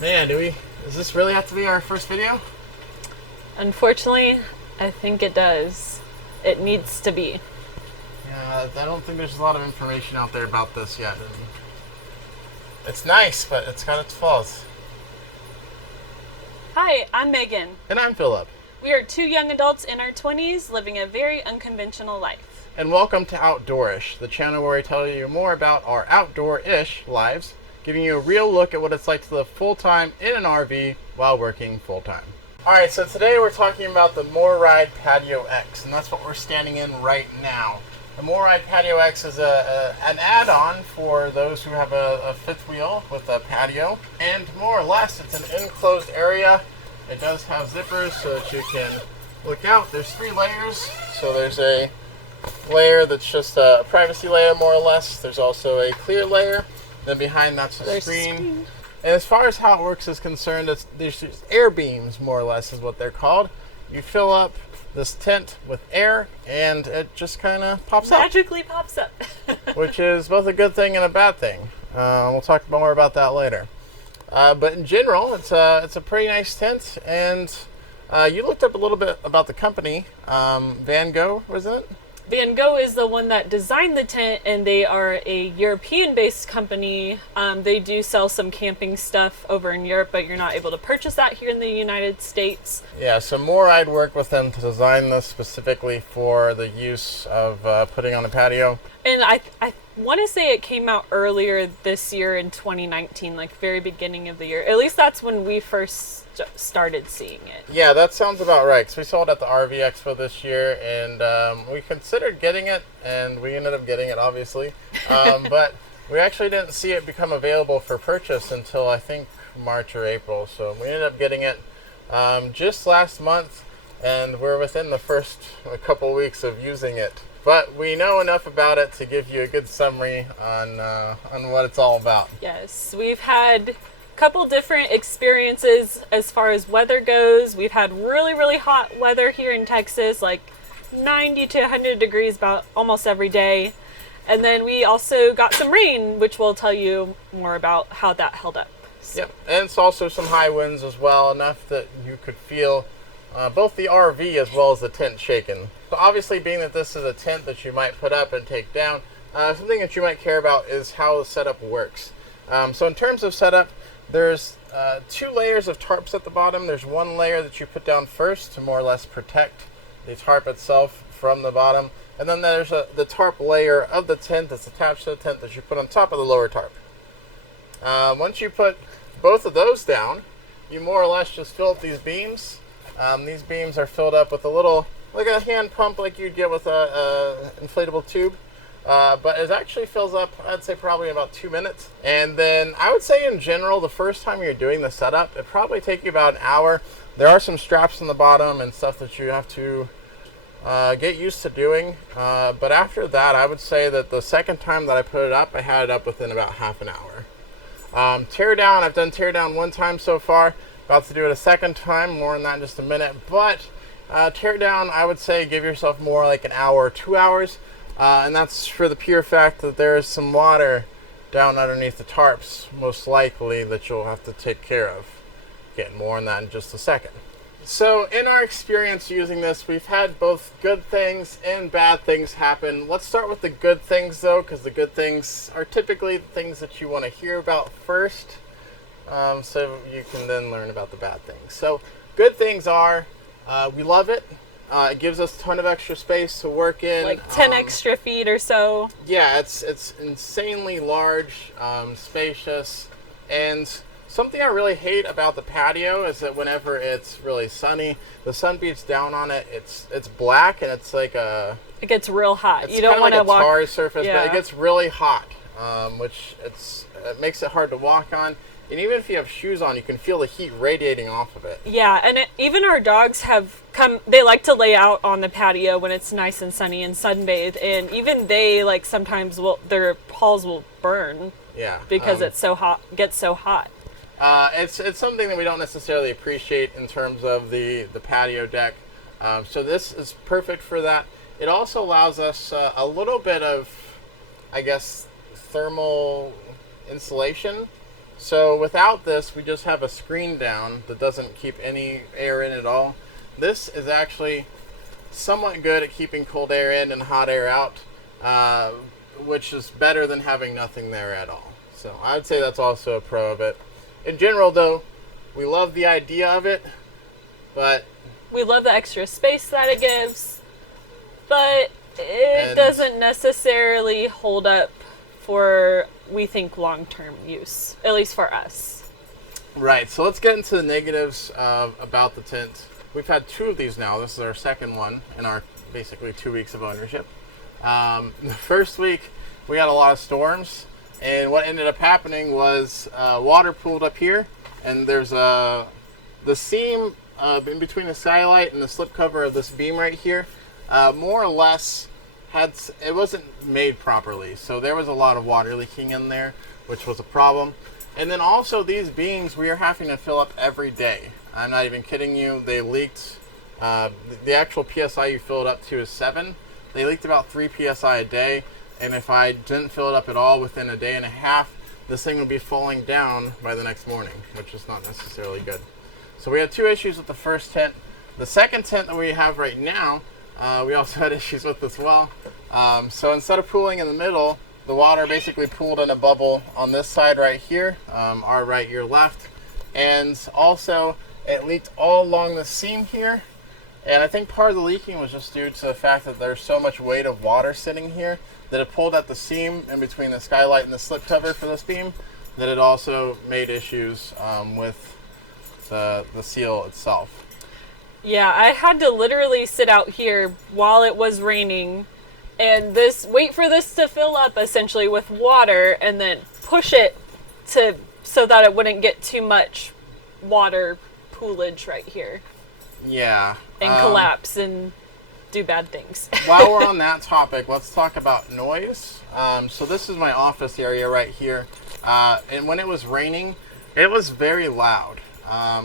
Man, does this really have to be our first video? Unfortunately, I think it does. It needs to be. Yeah, I don't think there's a lot of information out there about this yet. It's nice, but it's got its flaws. Hi, I'm Megan. And I'm Philip. We are two young adults in our 20s living a very unconventional life. And welcome to Outdoorish, the channel where we tell you more about our outdoor-ish lives, giving you a real look at what it's like to live full-time in an RV while working full-time. Alright, so today we're talking about the Morryde PatioEx, and that's what we're standing in right now. The Morryde PatioEx is an add-on for those who have a fifth wheel with a patio, and more or less it's an enclosed area. It does have zippers so that you can look out. There's 3 layers, so there's a layer that's just a privacy layer more or less. There's also a clear layer. Then behind that's a screen. And as far as how it works is concerned, there's air beams, more or less, is what they're called. You fill up this tent with air, and it just kind of pops up. Magically pops up. Which is both a good thing and a bad thing. We'll talk more about that later. But in general, it's a pretty nice tent, and you looked up a little bit about the company. Van Gogh, wasn't it? Van Gogh is the one that designed the tent, and they are a European-based company. They do sell some camping stuff over in Europe, but you're not able to purchase that here in the United States. Yeah, so Morryde worked with them to design this specifically for the use of putting on a patio. And I want to say it came out earlier this year in 2019, like very beginning of the year. At least that's when we first started seeing it. Yeah, that sounds about right, because we saw it at the RV Expo this year, and we considered getting it, and we ended up getting it, obviously. But we actually didn't see it become available for purchase until, I think, March or April. So we ended up getting it just last month, and we're within the first couple weeks of using it. But we know enough about it to give you a good summary on what it's all about. Yes, we've had couple different experiences as far as weather goes. We've had really, really hot weather here in Texas, like 90 to 100 degrees about almost every day. And then we also got some rain, which we'll tell you more about how that held up. So. Yep, and it's also some high winds as well, enough that you could feel both the RV as well as the tent shaking. So obviously, being that this is a tent that you might put up and take down, something that you might care about is how the setup works. So in terms of setup, there's 2 layers of tarps at the bottom. There's one layer that you put down first to more or less protect the tarp itself from the bottom. And then there's the tarp layer of the tent that's attached to the tent that you put on top of the lower tarp. Once you put both of those down, you more or less just fill up these beams. These beams are filled up with a little, like a hand pump like you'd get with a inflatable tube. But it actually fills up, I'd say, probably in about 2 minutes. And then I would say in general, the first time you're doing the setup, it'd probably take you about an hour. There are some straps on the bottom and stuff that you have to get used to doing. But after that, I would say that the second time that I put it up, I had it up within about half an hour. Teardown, I've done teardown 1 time so far. About to do it a second time, more on that in just a minute. But teardown, I would say give yourself more like an hour or 2 hours. And that's for the pure fact that there is some water down underneath the tarps, most likely, that you'll have to take care of. Get more on that in just a second. So in our experience using this, we've had both good things and bad things happen. Let's start with the good things, though, because the good things are typically the things that you want to hear about first, so you can then learn about the bad things. So good things are, we love it. It gives us a ton of extra space to work in. Like 10 extra feet or so. Yeah, it's insanely large, spacious, and something I really hate about the patio is that whenever it's really sunny, the sun beats down on it. It's black, and it's like a... It gets real hot. It's you don't want to like walk... a tar surface, yeah. But it gets really hot, which it makes it hard to walk on. And even if you have shoes on, you can feel the heat radiating off of it. Yeah, and even our dogs have come, they like to lay out on the patio when it's nice and sunny and sunbathe, and even they, like, sometimes their paws will burn. Yeah. Because it's so hot, gets so hot. It's something that we don't necessarily appreciate in terms of the patio deck. So this is perfect for that. It also allows us a little bit of, I guess, thermal insulation. So without this, we just have a screen down that doesn't keep any air in at all. This is actually somewhat good at keeping cold air in and hot air out, which is better than having nothing there at all. So I'd say that's also a pro of it. In general, though, we love the idea of it, but we love the extra space that it gives, but it doesn't necessarily hold up for, we think, long-term use, at least for us. Right, so let's get into the negatives about the tent. We've had 2 of these now. This is our second one in our basically 2 weeks of ownership. The first week, we had a lot of storms, and what ended up happening was water pooled up here, and there's the seam in between the skylight and the slipcover of this beam right here, more or less it wasn't made properly, so there was a lot of water leaking in there, which was a problem. And then also these beams we are having to fill up every day. I'm not even kidding you. They leaked, the actual PSI you fill it up to is 7. They leaked about 3 PSI a day, and if I didn't fill it up at all within a day and a half, this thing would be falling down by the next morning, which is not necessarily good. So we had 2 issues with the first tent. The second tent that we have right now, we also had issues with as well. So instead of pooling in the middle, the water basically pooled in a bubble on this side right here, our right, your left. And also it leaked all along the seam here. And I think part of the leaking was just due to the fact that there's so much weight of water sitting here that it pulled at the seam in between the skylight and the slipcover for this beam, that it also made issues with the seal itself. Yeah, I had to literally sit out here while it was raining and wait for this to fill up essentially with water and then push it so that it wouldn't get too much water poolage right here. Yeah. And collapse and do bad things. While we're on that topic, let's talk about noise. So this is my office area right here. And when it was raining, it was very loud.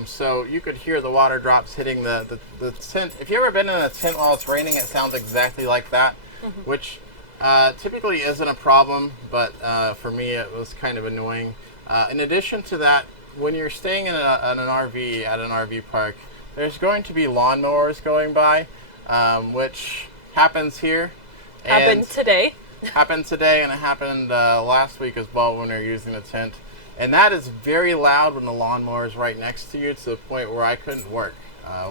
So you could hear the water drops hitting the tent. If you've ever been in a tent while it's raining, it sounds exactly like that, which typically isn't a problem, but for me it was kind of annoying. In addition to that, when you're staying in an RV at an RV park, there's going to be lawnmowers going by, which happens here. Happened today. Happened today, and it happened last week as well when we were using the tent. And that is very loud when the lawnmower is right next to you, to the point where I couldn't work,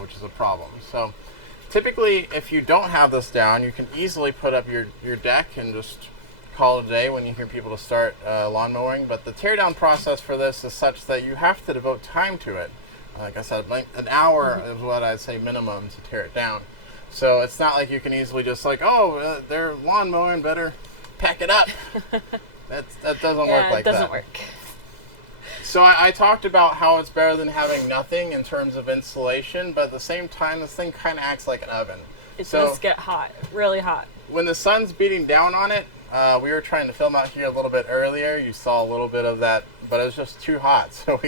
which is a problem. So typically, if you don't have this down, you can easily put up your deck and just call it a day when you hear people to start lawn mowing. But the teardown process for this is such that you have to devote time to it. Like I said, an hour is what I'd say minimum to tear it down. So it's not like you can easily just like, oh, they're lawn mowing, better pack it up. That doesn't work like that. It doesn't work. So I talked about how it's better than having nothing in terms of insulation, but at the same time, this thing kind of acts like an oven. It does get hot, really hot. When the sun's beating down on it, we were trying to film out here a little bit earlier. You saw a little bit of that, but it was just too hot. So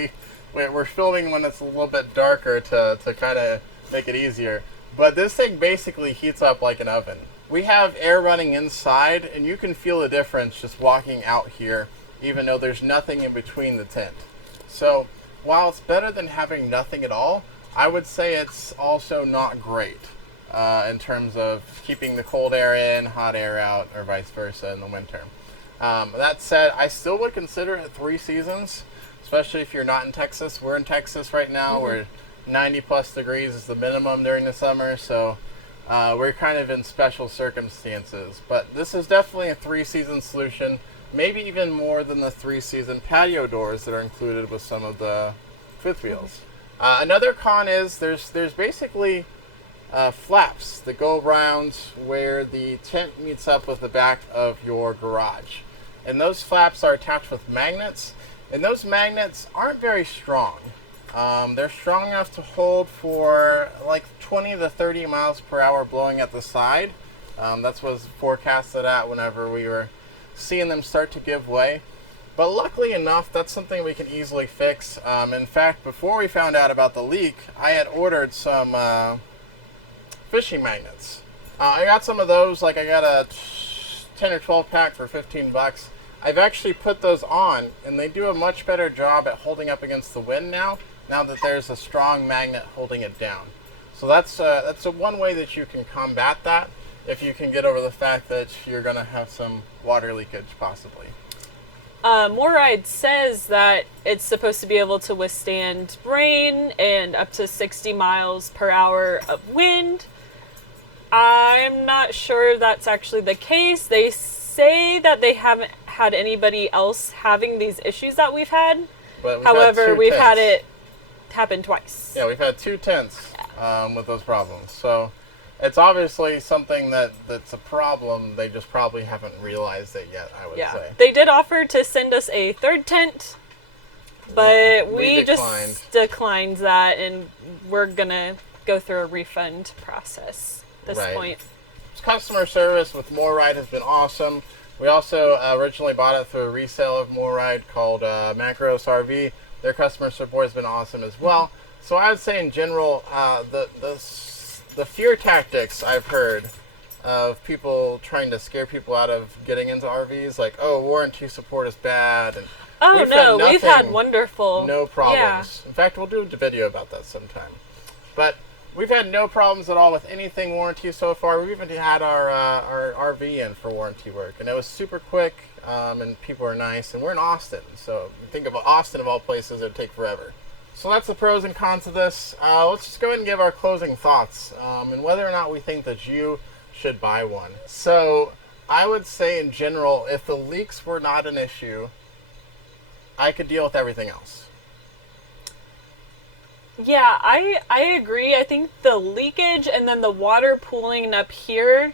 we're filming when it's a little bit darker to kind of make it easier. But this thing basically heats up like an oven. We have air running inside, and you can feel the difference just walking out here, even though there's nothing in between the tent. So while it's better than having nothing at all, I would say it's also not great in terms of keeping the cold air in, hot air out, or vice versa in the winter. That said, I still would consider it 3 seasons, especially if you're not in Texas. We're in Texas right now, where 90 plus degrees is the minimum during the summer, so we're kind of in special circumstances. But this is definitely a 3-season solution. Maybe even more than the 3-season patio doors that are included with some of the fifth wheels. Another con is there's basically flaps that go around where the tent meets up with the back of your garage. And those flaps are attached with magnets, and those magnets aren't very strong. They're strong enough to hold for like 20 to 30 miles per hour blowing at the side. That's what was forecasted at whenever we were seeing them start to give way. But luckily enough, that's something we can easily fix. In fact, before we found out about the leak, I had ordered some fishing magnets. I got some of those, like I got a 10 or 12 pack for $15. I've actually put those on, and they do a much better job at holding up against the wind now that there's a strong magnet holding it down. So that's one way that you can combat that, if you can get over the fact that you're going to have some water leakage possibly. Morryde says that it's supposed to be able to withstand rain and up to 60 miles per hour of wind. I'm not sure that's actually the case. They say that they haven't had anybody else having these issues that we've had. But However, we've had it happen twice. Yeah, we've had 2 tents with those problems. So it's obviously something that's a problem. They just probably haven't realized it yet, I would say. They did offer to send us a 3rd tent, but we just declined that, and we're going to go through a refund process at this point. Customer service with Morryde has been awesome. We also originally bought it through a resale of Morryde called Macros RV. Their customer support has been awesome as well. So I would say in general, the fear tactics I've heard of people trying to scare people out of getting into RVs, like, oh, warranty support is bad. And we've had wonderful. No problems. Yeah. In fact, we'll do a video about that sometime. But we've had no problems at all with anything warranty so far. We even had our RV in for warranty work, and it was super quick, and people are nice. And we're in Austin, so you think of Austin of all places, it would take forever. So that's the pros and cons of this. Let's just go ahead and give our closing thoughts and whether or not we think that you should buy one. So I would say in general, if the leaks were not an issue, I could deal with everything else. Yeah, I agree. I think the leakage and then the water pooling up here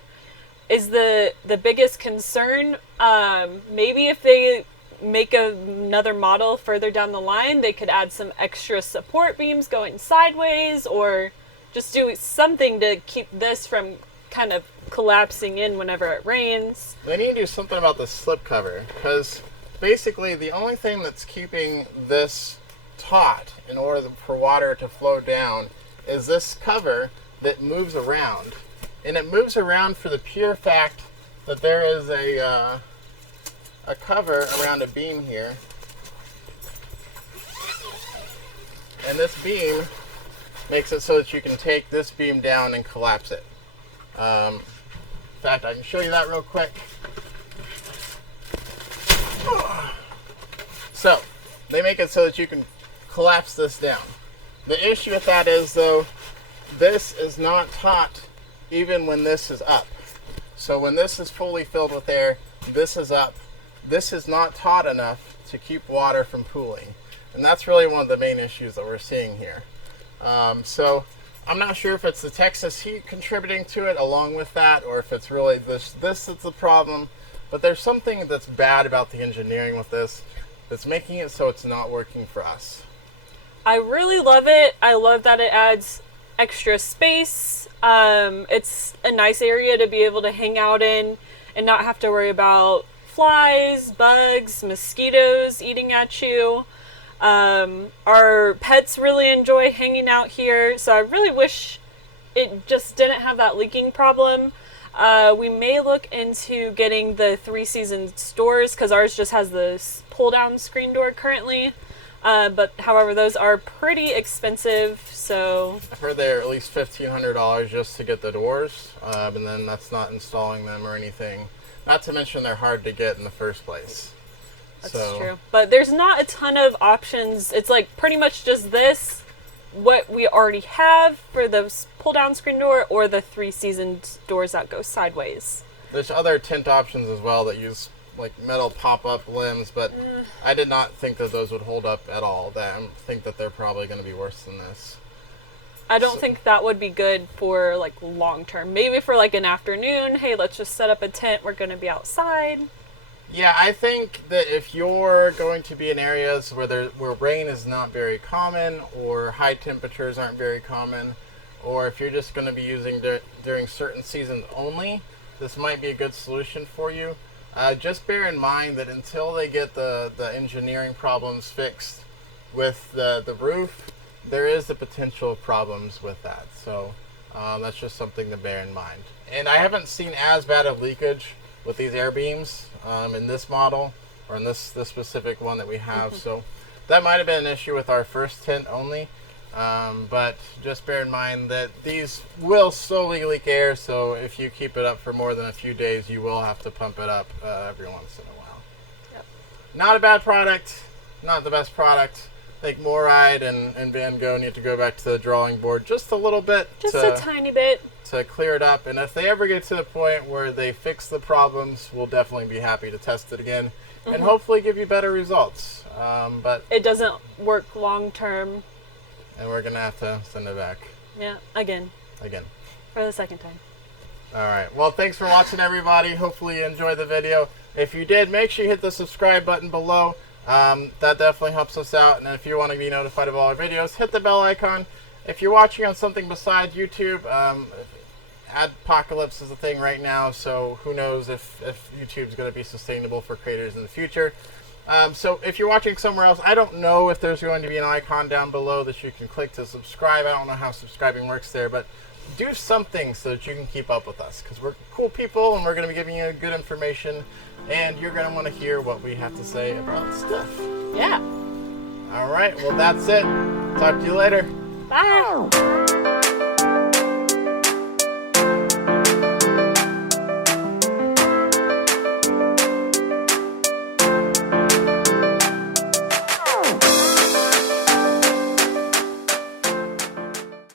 is the biggest concern. Maybe if they make another model further down the line, they could add some extra support beams going sideways, or just do something to keep this from kind of collapsing in whenever it rains. They need to do something about the slip cover, because basically the only thing that's keeping this taut in order for water to flow down is this cover that moves around. And it moves around for the pure fact that there is a cover around a beam here. And this beam makes it so that you can take this beam down and collapse it. In fact, I can show you that real quick. So, they make it so that you can collapse this down. The issue with that is, though, this is not taut even when this is up. So when this is fully filled with air, this is up. This is not taut enough to keep water from pooling. And that's really one of the main issues that we're seeing here. So I'm not sure if it's the Texas heat contributing to it along with that, or if it's really this that's the problem. But there's something that's bad about the engineering with this that's making it so it's not working for us. I really love it. I love that it adds extra space. It's a nice area to be able to hang out in and not have to worry about flies, bugs, mosquitoes eating at you. Our pets really enjoy hanging out here, so I really wish it just didn't have that leaking problem. We may look into getting the 3-season doors, because ours just has this pull-down screen door currently. But however, those are pretty expensive, so... I've heard they're at least $1,500 just to get the doors, and then that's not installing them or anything. Not to mention they're hard to get in the first place. That's true. But there's not a ton of options. It's like pretty much just this, what we already have for the pull-down screen door, or the 3-season doors that go sideways. There's other tent options as well that use like metal pop-up limbs, but I did not think that those would hold up at all. I think that they're probably going to be worse than this. I don't think that would be good for like long term. Maybe for like an afternoon, hey, let's just set up a tent, we're going to be outside. Yeah, I think that if you're going to be in areas where rain is not very common, or high temperatures aren't very common, or if you're just going to be using during certain seasons only, this might be a good solution for you. Just bear in mind that until they get the engineering problems fixed with the roof, there is the potential of problems with that. So that's just something to bear in mind. And I haven't seen as bad of leakage with these air beams in this model or in this specific one that we have. So that might have been an issue with our first tint only. But just bear in mind that these will slowly leak air, so if you keep it up for more than a few days, you will have to pump it up every once in a while. Yep. Not a bad product, not the best product. I think Morryde and Van Gogh need to go back to the drawing board just a little bit. Just a tiny bit. To clear it up, and if they ever get to the point where they fix the problems, we'll definitely be happy to test it again and hopefully give you better results. But it doesn't work long term. And we're going to have to send it back. Yeah, again. For the second time. All right. Well, thanks for watching, everybody. Hopefully you enjoyed the video. If you did, make sure you hit the subscribe button below. That definitely helps us out. And if you want to be notified of all our videos, hit the bell icon. If you're watching on something besides YouTube, 𝚑𝚘𝚘𝚝 is a thing right now, so who knows if YouTube's going to be sustainable for creators in the future. So if you're watching somewhere else, I don't know if there's going to be an icon down below that you can click to subscribe. I don't know how subscribing works there, but do something so that you can keep up with us, because we're cool people and we're going to be giving you good information, and you're going to want to hear what we have to say about stuff. Yeah. All right. Well, that's it. Talk to you later. Bye.